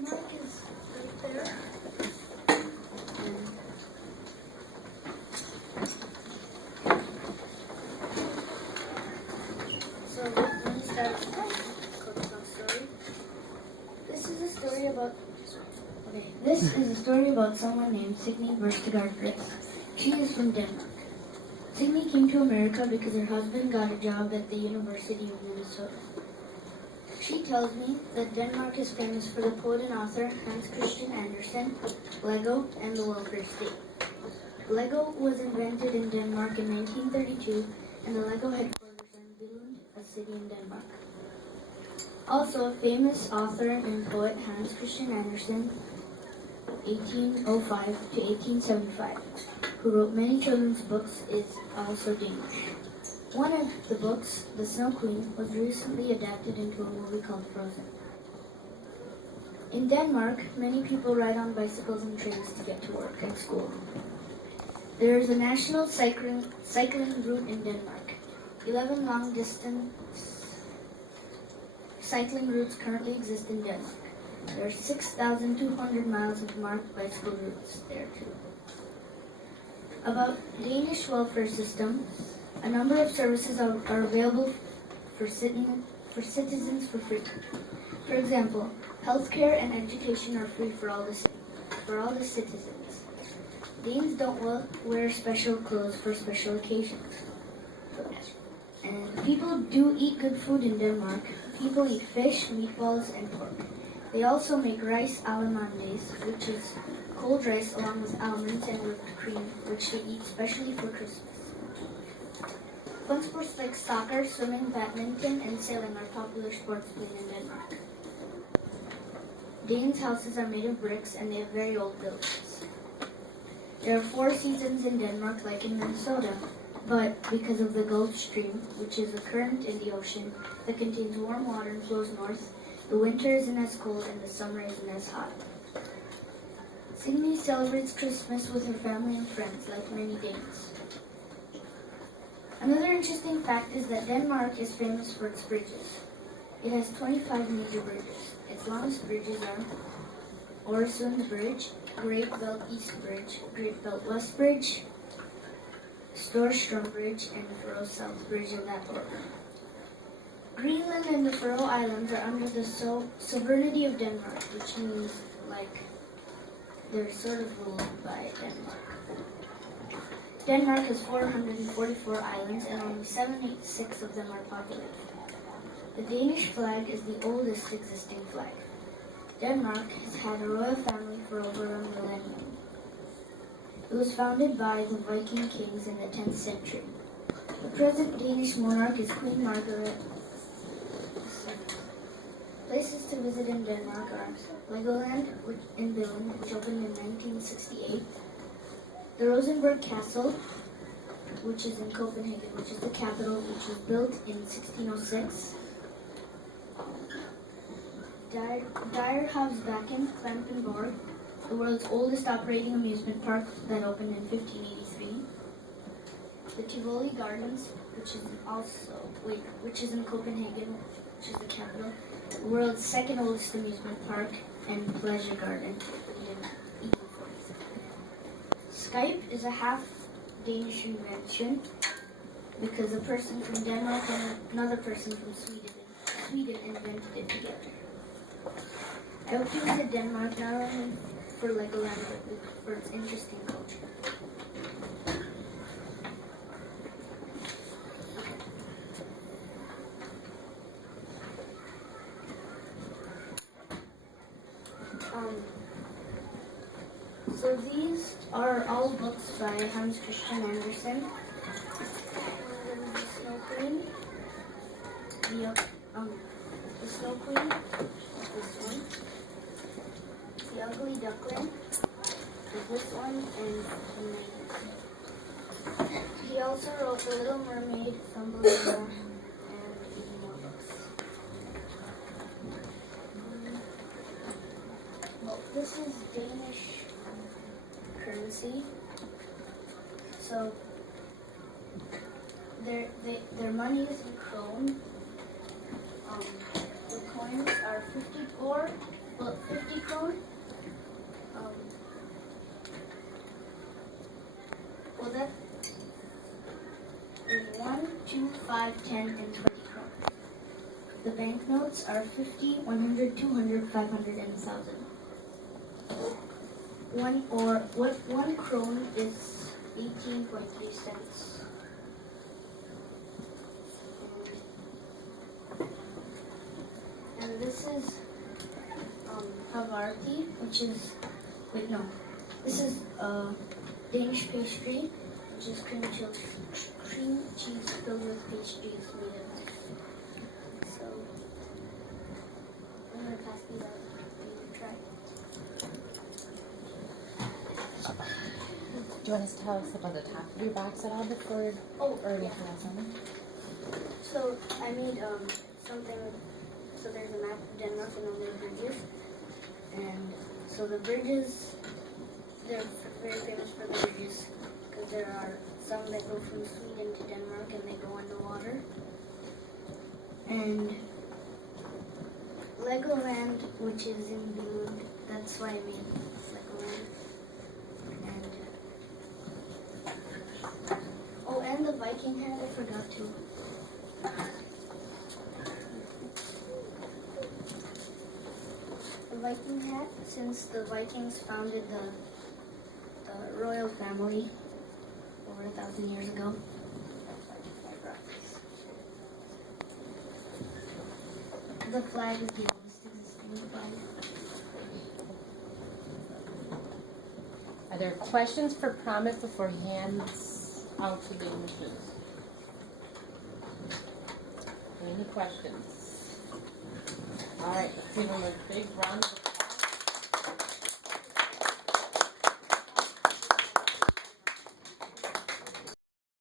Denmark is right there. So let me start with my story. This is a story about someone named Signe Verstegard Rix. She is from Denmark. Signe came to America because her husband got a job at the University of Minnesota. She tells me that Denmark is famous for the poet and author Hans Christian Andersen, Lego, and the welfare state. Lego was invented in Denmark in 1932, and the Lego headquarters are in Billund, a city in Denmark. Also, a famous author and poet, Hans Christian Andersen, 1805 to 1875, who wrote many children's books, is also Danish. One of the books, The Snow Queen, was recently adapted into a movie called Frozen. In Denmark, many people ride on bicycles and trains to get to work and school. There is a national cycling route in Denmark. 11 long-distance cycling routes currently exist in Denmark. There are 6,200 miles of marked bicycle routes there too. About Danish welfare system, a number of services are available for citizens for free. For example, healthcare and education are free for all the citizens. Danes don't wear special clothes for special occasions. And people do eat good food in Denmark. People eat fish, meatballs, and pork. They also make rice allemandés, which is cold rice along with almonds and whipped cream, which they eat specially for Christmas. Fun sports like soccer, swimming, badminton, and sailing are popular sports played in Denmark. Danes' houses are made of bricks and they have very old buildings. There are 4 seasons in Denmark like in Minnesota, but because of the Gulf Stream, which is a current in the ocean that contains warm water and flows north, the winter isn't as cold and the summer isn't as hot. Signe celebrates Christmas with her family and friends like many Danes. Another interesting fact is that Denmark is famous for its bridges. It has 25 major bridges. Its longest bridges are Øresund Bridge, Great Belt East Bridge, Great Belt West Bridge, Storstrøm Bridge, and Faroe South Bridge in that order. Greenland and the Faroe Islands are under the sovereignty of Denmark, which means they're sort of ruled by Denmark. Denmark has 444 islands and only 76 of them are populated. The Danish flag is the oldest existing flag. Denmark has had a royal family for over a millennium. It was founded by the Viking kings in the 10th century. The present Danish monarch is Queen Margaret. Places to visit in Denmark are Legoland in Billund, which opened in 1968. The Rosenborg Castle, which is in Copenhagen, which is the capital, which was built in 1606. Dyrehavsbakken, Klampenborg, the world's oldest operating amusement park that opened in 1583. The Tivoli Gardens, which is in Copenhagen, which is the capital, the world's second oldest amusement park and pleasure garden. Skype is a half Danish invention because a person from Denmark and another person from Sweden invented it together. I hope you visit Denmark not only for Legoland but for its interesting culture. So these are all books by Hans Christian Andersen. The Snow Queen. The Snow Queen. This one. The Ugly Duckling. This one and the Maiden. He also wrote The Little Mermaid, Thumbelina, and many more books. Well, this is Danish currency. So their money is in krone. The coins are 50 krone, 5, 10, and 20 crowns. The banknotes are 50, 100, 200, 500, and 1,000. One krone is 18.3 cents. And this is Havarti, which is, this is Danish pastry, which is cream cheese filled with pastries made of life. So, I'm going to pass these out for you to try. Do you want to tell us about the top of your box at all before, or anything else on it? So, I made something, so there's a map of Denmark and all the bridges. And so the bridges, they're very famous for the bridges because there are some that go from Sweden to Denmark and they go underwater. And Legoland, which is in Billund, that's why I made Legoland. And the Viking hat, I forgot to. The Viking hat, since the Vikings founded the royal family over 1,000 years ago. The flag is the oldest existing flag. Are there questions for Pramit before he hands out to the images? Any questions? All right, let's give him a big round of applause.